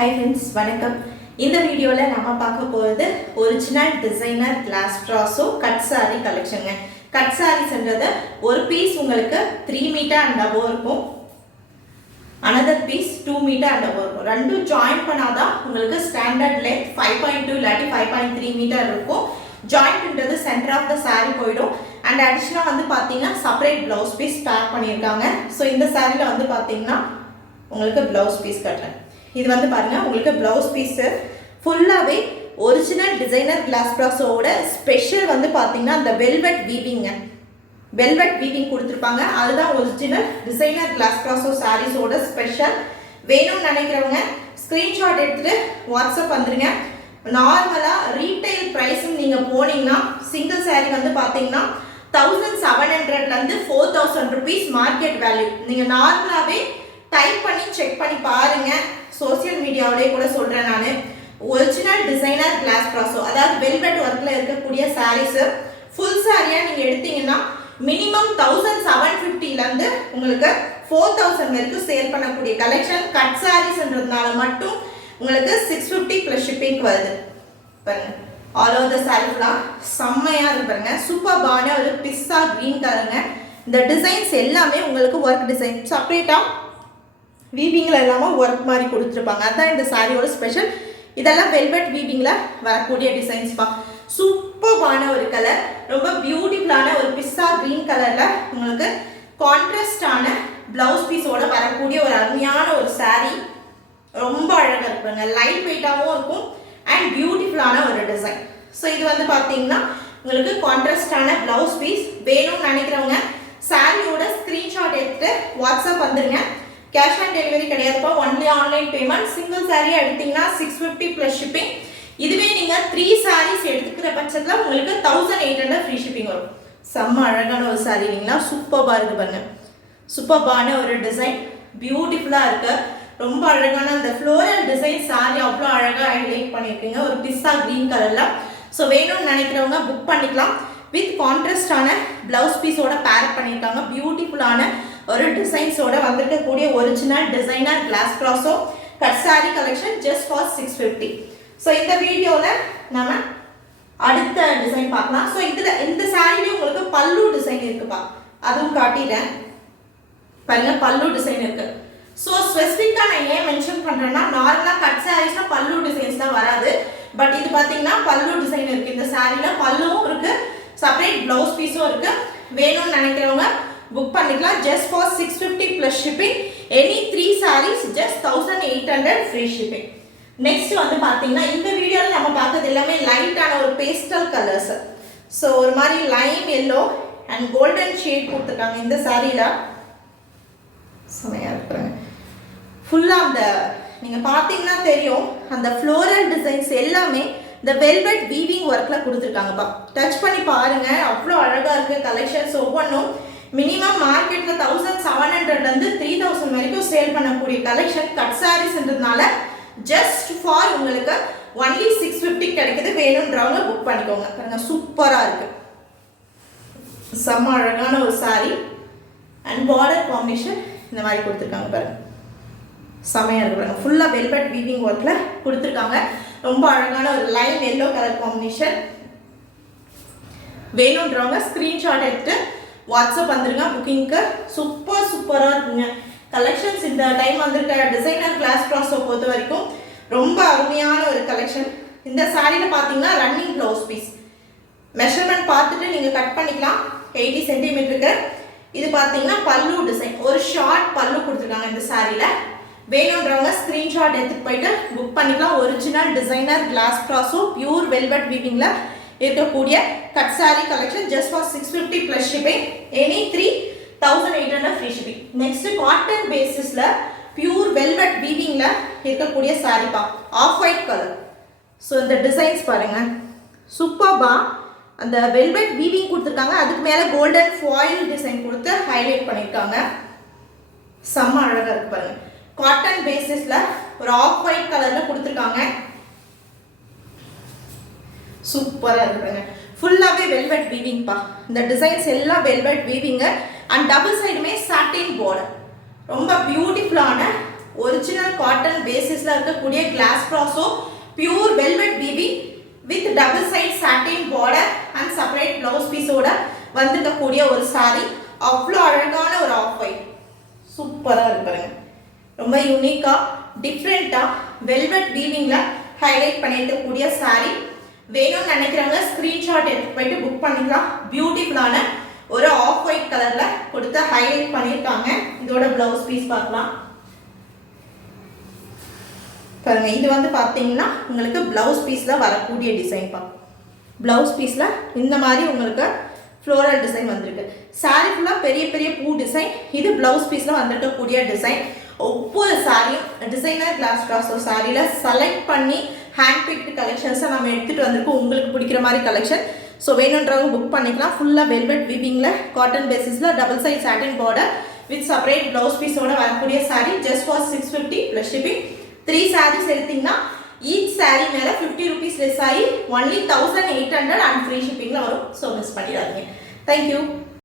Hi friends, வணக்கம். இந்த வீடியோல நாம பார்க்க போறது original designer glass brasso cut saree கலெக்ஷன்ங்க. கட் sareesன்றது ஒரு பீஸ் உங்களுக்கு 3 மீட்டர் and above இருக்கும். another piece 2 metre and above இருக்கும். ரெண்டும் ஜாயின் பண்ணாதான் உங்களுக்கு ஸ்டாண்டர்ட் லென்த் 5.2 இல்லாட்டி 5.3 மீட்டர் இருக்கும். ஜாயின்ட்ன்றது சென்டர் ஆஃப் த saree போய்டும். and additional வந்து பாத்தீங்கன்னா செப்பரேட் ப்ளவுஸ் பீஸ் பேக் பண்ணிருக்காங்க. சோ இந்த sareeல வந்து பாத்தீங்கன்னா உங்களுக்கு ப்ளவுஸ் பீஸ் கட்டேன். இது வந்து பாருங்க உங்களுக்கு ப்ளவுஸ் பீஸ் ஃபுல்லாவே ஒரிஜினல் டிசைனர் கிளாஸ் ப்ராஸோட ஸ்பெஷல் வந்து பாத்தீங்கன்னா அந்த வெல்வெட் வீவிங்க. வெல்வெட் வீவிங் கொடுத்திருப்பாங்க. அதுதான் ஒரிஜினல் டிசைனர் கிளாஸ் ப்ராஸோ சாரீஸோட ஸ்பெஷல். வேணும்னு நினைக்கிறவங்க ஸ்கிரீன்ஷாட் எடுத்துட்டு வாட்ஸ்அப் வந்துருங்க. நார்மலா ரீட்டைல் பிரைஸ் நீங்க போனீங்கன்னா சிங்கிள் saree வந்து பாத்தீங்கன்னா 1700 ல இருந்து 4000 rupees மார்க்கெட் வேல்யூ. நீங்க நார்மலாவே டைப் பண்ணி செக் பண்ணி பாருங்க. சோஷியல் மீடியாவிலே கூட சொல்றேன் நான். ஒரிஜினல் டிசைனர் கிளாஸ் ப்ராஸோ அதாவது வெல்வெட் ஒர்க்ல இருக்கக்கூடிய சாரீஸ் ஃபுல் சாரியா நீங்க எடுத்தீங்கன்னா மினிமம் 1750 ல இருந்து உங்களுக்கு 4000 வரைக்கும் சேல் பண்ணக்கூடிய கலெக்ஷன். கட் சாரீஸ்ன்றதுனால மட்டும் உங்களுக்கு 650 plus ஷிப்பிங் வருது. பாருங்க ஆல் ஓவர் தி சாரீஸ்லாம் செம்மையா இருக்கு பாருங்க. சூப்பர்பான ஒரு பிஸ்ஸா கிரீன் கலருங்க. இந்த டிசைன்ஸ் எல்லாமே உங்களுக்கு ஒர்க் டிசைன் செப்பரேட்டா வீவிங்ல எல்லாமே ஒர்க் மாதிரி கொடுத்துருப்பாங்க. அதான் இந்த சாரியோட ஸ்பெஷல். இதெல்லாம் வெல்வெட் வீவிங்ல வரக்கூடிய டிசைன்ஸ் பா. சூப்பர்பான ஒரு கலர், ரொம்ப பியூட்டிஃபுல்லான ஒரு பிஸ்ஸா கிரீன் கலர்ல உங்களுக்கு கான்ட்ராஸ்டான பிளவுஸ் பீஸோட வரக்கூடிய ஒரு அருமையான ஒரு சாரி. ரொம்ப அழகா இருக்குங்க. லைட் வெயிட்டாகவும் இருக்கும் அண்ட் பியூட்டிஃபுல்லான ஒரு டிசைன். ஸோ இது வந்து பார்த்தீங்கன்னா உங்களுக்கு கான்ட்ராஸ்டான பிளவுஸ் பீஸ். வேணும்னு நினைக்கிறவங்க சாரியோட ஸ்க்ரீன்ஷாட் எடுத்துட்டு வாட்ஸ்அப் வந்துருங்க. கேஷ் ஆன் டெலிவரி கிடையாதுப்பா, only online payment. Single saree எடுத்தீங்கன்னா 650 plus ஷிப்பிங். இதுவே நீங்க 3 sarees எடுத்துக்கிற பட்சத்துல உங்களுக்கு 1800 ஃப்ரீ ஷிப்பிங் வரும். செம்ம அழகான ஒரு சாரீ இல்லைங்களா? சூப்பர்பா இருக்கு பாருங்க. சூப்பர்பான ஒரு டிசைன், பியூட்டிஃபுல்லா இருக்கு. ரொம்ப அழகான அந்த ஃப்ளோரல் டிசைன் சாரி அவ்வளோ அழகா ஹைலைட் பண்ணியிருக்கீங்க ஒரு பிஸ்ஸா கிரீன் கலர்ல. ஸோ வேணும்னு நினைக்கிறவங்க புக் பண்ணிக்கலாம். வித் கான்ட்ராஸ்டான பிளவுஸ் பீஸோட பேர் பண்ணியிருக்காங்க. பியூட்டிஃபுல்லான ஒரு டிசைன்ஸோட வந்திருக்கக்கூடிய original designer class brasso cut sorry collection just for 650. So இந்த வீடியோவில் நம்ம அடுத்த டிசைன் பார்க்கலாம். ஸோ இந்த சாரிலேயும் உங்களுக்கு பல்லு டிசைன் இருக்குப்பா, அதுவும் காட்டிடுறேன் பாருங்க. பல்லு டிசைன் இருக்கு. ஸோ ஸ்பெசிஃபிக்காக நான் ஏன் மென்ஷன் பண்ணுறேன்னா நார்மலாக கட் சாரீஸ்னா பல்லு டிசைன்ஸ் தான் வராது. பட் இது பார்த்தீங்கன்னா பல்லு டிசைன் இருக்கு. இந்த சாரியில் பல்லுவும் இருக்கு, செப்பரேட் பிளவுஸ் பீஸும் இருக்கு. வேணும்னு நினைக்கிறவங்க புக் பண்ணிக்கலாம். Just for 650 plus shipping. Any 3 sarees just 1800 free shipping. Next வந்து பார்த்தீங்கன்னா இந்த வீடியோவில் நம்ம பார்க்கறது எல்லாமே லைட்டான ஒரு பேஸ்டல் கலர்ஸ். ஸோ ஒரு மாதிரி Lime yellow and golden shade கொடுத்துருக்காங்க இந்த சாரியில். செமையாக இருக்கிறாங்க. ஃபுல்லாக அந்த நீங்கள் பார்த்தீங்கன்னா தெரியும் அந்த ஃப்ளோரல் டிசைன்ஸ் எல்லாமே இந்த வெல்வெட் வீவிங் ஒர்க்கில் கொடுத்துருக்காங்கப்பா. டச் பண்ணி பாருங்கள், அவ்வளோ அழகாக இருக்குது கலெக்ஷன்ஸ். ஒவ்வொன்றும் மினிமம் மார்க்கெட்டில் 1700 ல இருந்து 3000 வரைக்கும் சேல் பண்ணக்கூடிய கலெக்ஷன். கட் சாரீஸ்ன்றதுனால ஜஸ்ட் ஃபார் உங்களுக்கு ஒன்லி 650 கிடைக்குது. வேணுன்றவங்க புக் பண்ணிக்கோங்க. பாருங்க சூப்பராக இருக்குது, செம்ம அழகான ஒரு சாரீ. அண்ட் பார்டர் காம்பினேஷன் இந்த மாதிரி கொடுத்துருக்காங்க பாருங்க, செமையாக இருக்கு பாருங்க. ஃபுல்லாக வெல்வெட் வீவிங் ஒர்க்கில் கொடுத்துருக்காங்க. ரொம்ப அழகான ஒரு லைன் எல்லோ கலர் காம்பினேஷன். வேணுன்றவங்க ஸ்க்ரீன்ஷாட் எடுத்து வாட்ஸ்அப் வந்துருங்க புக்கிங்க்கு. சூப்பராக இருக்குங்க கலெக்ஷன்ஸ். இந்த டைம் வந்திருக்க டிசைனர் கிளாஸ் ப்ராஸோ பொறுத்த வரைக்கும் ரொம்ப அருமையான ஒரு கலெக்ஷன். இந்த சாரியில் பார்த்தீங்கன்னா ரன்னிங் ப்ளவுஸ் பீஸ் மெஷர்மெண்ட் பார்த்துட்டு நீங்கள் கட் பண்ணிக்கலாம். 80 சென்டிமீட்டருக்கு. இது பார்த்தீங்கன்னா பல்லு டிசைன், ஒரு ஷார்ட் பல்லு கொடுத்துருக்காங்க இந்த சாரியில். வேணுன்றவங்க ஸ்க்ரீன்ஷாட் எடுத்துகிட்டு போயிட்டு புக் பண்ணிக்கலாம். Original designer class brasso pure velvet வீவிங்கில் இருக்கக்கூடிய cut sorry collection just for 650 plus shipping. Any 3 1800 free shipping. Next cotton பேசிஸ்ல பியூர் வெல்வெட் வீவிங்ல இருக்கக்கூடிய சாரிப்பா, ஆஃப் ஒயிட் கலர். ஸோ இந்த டிசைன்ஸ் பாருங்க சூப்பர்பா. அந்த வெல்வெட் வீவிங் கொடுத்துருக்காங்க, அதுக்கு மேலே கோல்டன் ஃபாயில் டிசைன் கொடுத்து ஹைலைட் பண்ணியிருக்காங்க. செம்ம அழகாக இருக்கு பாருங்க. காட்டன் பேசிஸ்ல ஒரு ஆஃப் ஒயிட் கலர்ல கொடுத்துருக்காங்க. சூப்பராக இருக்குங்க. ஃபுல்லாகவே வெல்வெட் வீவிங்ப்பா. இந்த டிசைன்ஸ் எல்லாம் வெல்வெட் வீவிங்கு அண்ட் டபுள் சைடுமே சாட்டின் பார்டர். ரொம்ப பியூட்டிஃபுல்லான ஒரிஜினல் காட்டன் பேசிஸ்ல இருக்கக்கூடிய glass brasso pure velvet weaving with double side satin border and separate blouse பீஸோட வந்திருக்கக்கூடிய ஒரு சாரி. அவ்வளோ அழகான ஒரு ஆஃப் ஒயிட், சூப்பராக இருக்கு பாருங்க. ரொம்ப யூனிக்காக டிஃப்ரெண்ட்டாக வெல்வெட் வீவிங்கில் ஹைலைட் பண்ணியிருக்கக்கூடிய சாரி. வேணும்னு நினைக்கிறவங்க ஸ்க்ரீன்ஷாட் எடுத்து போயிட்டு புக் பண்ணிக்கலாம். பியூட்டிஃபுல்லான ஒரு ஆஃப் ஒயிட் கலரில் கொடுத்து ஹைலைட் பண்ணியிருக்காங்க. இதோட ப்ளவுஸ் பீஸ் பார்க்கலாம் பாருங்க. இது வந்து பார்த்தீங்கன்னா உங்களுக்கு ப்ளவுஸ் பீஸில் வரக்கூடிய டிசைன் பார்க்கலாம். ப்ளவுஸ் பீஸில் இந்த மாதிரி உங்களுக்கு ஃப்ளோரல் டிசைன் வந்திருக்கு. சாரி ஃபுல்லாக பெரிய பெரிய பூ டிசைன். இது ப்ளவுஸ் பீஸில் வந்துருக்கக்கூடிய டிசைன். ஒவ்வொரு சாரியும் டிசைனர் கிளாஸ் ப்ராசோ சாரியில் செலக்ட் பண்ணி ஹேண்ட் பிக்டு கலெக்ஷன்ஸை நம்ம எடுத்துகிட்டு வந்திருக்கோம். உங்களுக்கு பிடிக்கிற மாதிரி கலெக்ஷன். ஸோ வேணுன்றவங்க புக் பண்ணிக்கலாம். ஃபுல்லாக வெல்வெட் வீவிங்கில் காட்டன் பேசிஸில் double side satin border with separate blouse பீஸோட வரக்கூடிய saree. Just for 650 plus shipping. 3 sarees எடுத்திங்கன்னா ஈச் சாரீ மேலே 50 rupees லெஸ் ஆகி ஒன்லி 1800 அண்ட் ஃப்ரீ ஷிப்பிங்கில் வரும். ஸோ மிஸ் பண்ணிடாதீங்க. தேங்க்யூ.